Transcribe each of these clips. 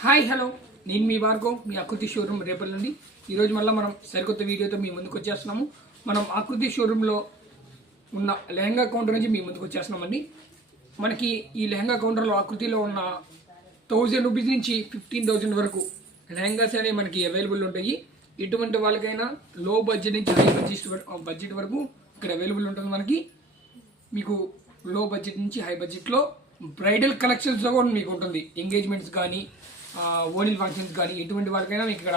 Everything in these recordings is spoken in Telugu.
హాయ్ హలో నేను మీ భార్గవ్ మీ ఆకృతి షోరూమ్ రేపటి నుండి ఈరోజు మళ్ళీ మనం సరికొత్త వీడియోతో మీ ముందుకు వచ్చేస్తున్నాము. మనం ఆకృతి షోరూంలో ఉన్న లెహంగా కౌంటర్ నుంచి మీ ముందుకు వచ్చేస్తున్నామండి. మనకి ఈ లెహంగా కౌంటర్లో ఆకృతిలో ఉన్న 1000 రూపీస్ నుంచి 15,000 వరకు లెహంగాస్ అనేవి మనకి అవైలబుల్ ఉంటాయి. ఎటువంటి వాళ్ళకైనా లో బడ్జెట్ నుంచి హై బడ్జెట్ వరకు ఇక్కడ అవైలబుల్ ఉంటుంది. మీకు లో బడ్జెట్ నుంచి హై బడ్జెట్లో బ్రైడల్ కలెక్షన్స్లో కూడా మీకు ఉంటుంది. ఎంగేజ్మెంట్స్ కానీ ఓనిల్ ఫంక్షన్స్ కానీ ఎటువంటి వాళ్ళకైనా మీకు ఇక్కడ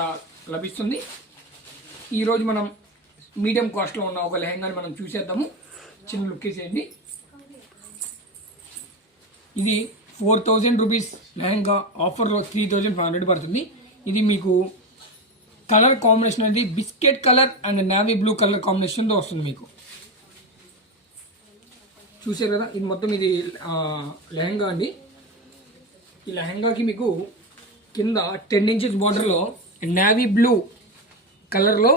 లభిస్తుంది. ఈరోజు మనం మీడియం కాస్ట్లో ఉన్న ఒక లెహంగాని మనం చూసేద్దాము. చిన్న లుక్ వేసేయండి. ఇది 4,000 రూపీస్ లెహంగా ఆఫర్లో 3,500 పడుతుంది. ఇది మీకు కలర్ కాంబినేషన్ అనేది biscuit colour and navy blue colour కాంబినేషన్తో వస్తుంది. మీకు చూసారు కదా, ఇది మొత్తం ఇది లెహంగా అండి. ఈ లెహంగాకి మీకు కింద 10 ఇంచెస్ బార్డర్లో నేవీ బ్లూ కలర్లో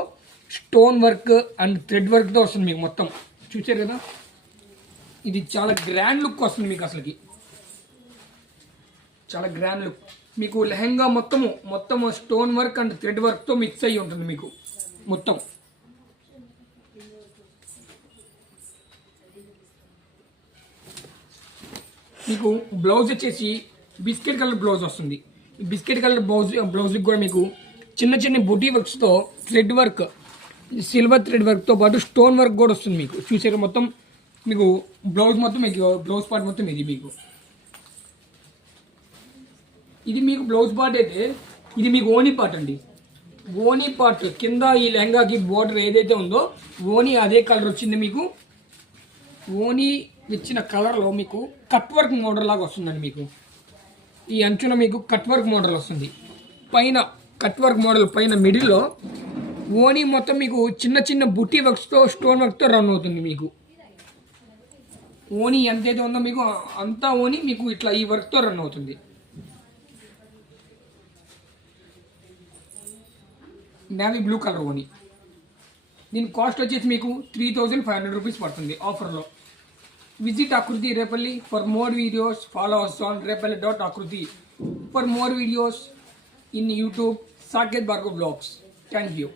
స్టోన్ వర్క్ అండ్ థ్రెడ్ వర్క్తో వస్తుంది. మీకు మొత్తం చూసారు కదా, ఇది చాలా గ్రాండ్ లుక్ వస్తుంది. మీకు అసలుకి చాలా గ్రాండ్ లుక్. మీకు లెహంగా మొత్తం స్టోన్ వర్క్ అండ్ థ్రెడ్ వర్క్తో మిక్స్ అయ్యి ఉంటుంది. మీకు మొత్తం మీకు బ్లౌజ్ వచ్చేసి బిస్కెట్ కలర్ బ్లౌజ్ వస్తుంది. ఈ బిస్కెట్ కలర్ బ్లౌజ్కి కూడా మీకు చిన్న చిన్న బుటీ వర్క్స్తో థ్రెడ్ వర్క్, సిల్వర్ థ్రెడ్ వర్క్తో పాటు స్టోన్ వర్క్ కూడా వస్తుంది. మీకు చూసారు మొత్తం మీకు బ్లౌజ్ మొత్తం మీకు బ్లౌజ్ పార్ట్ మొత్తం ఇది మీకు బ్లౌజ్ పార్ట్ అయితే ఇది మీకు ఓనీ పార్ట్ అండి. ఓనీ పార్ట్ కింద ఈ లెహంగాకి బోర్డర్ ఏదైతే ఉందో ఓనీ అదే కలర్ వచ్చింది. మీకు ఓనీ ఇచ్చిన కలర్లో మీకు కట్ వర్క్ మోడల్ లాగా వస్తుందండి. మీకు ఈ అంచున మీకు కట్ వర్క్ మోడల్ వస్తుంది. పైన కట్ వర్క్ మోడల్ పైన మిడిల్లో ఓనీ మొత్తం మీకు చిన్న చిన్న బుట్టి వర్క్స్తో స్టోన్ వర్క్తో రన్ అవుతుంది. మీకు ఓనీ ఎంతైతే ఉందో మీకు అంతా ఓనీ మీకు ఇట్లా ఈ వర్క్తో రన్ అవుతుంది. నేవీ బ్లూ కలర్ ఓనీ. దీని కాస్ట్ వచ్చేసి మీకు 3,500 రూపీస్ పడుతుంది ఆఫర్లో. Visit Akriti Repalli for more videos. Follow us on repalli.akriti for more videos in YouTube. Saket Bhargav Vlogs. Thank you.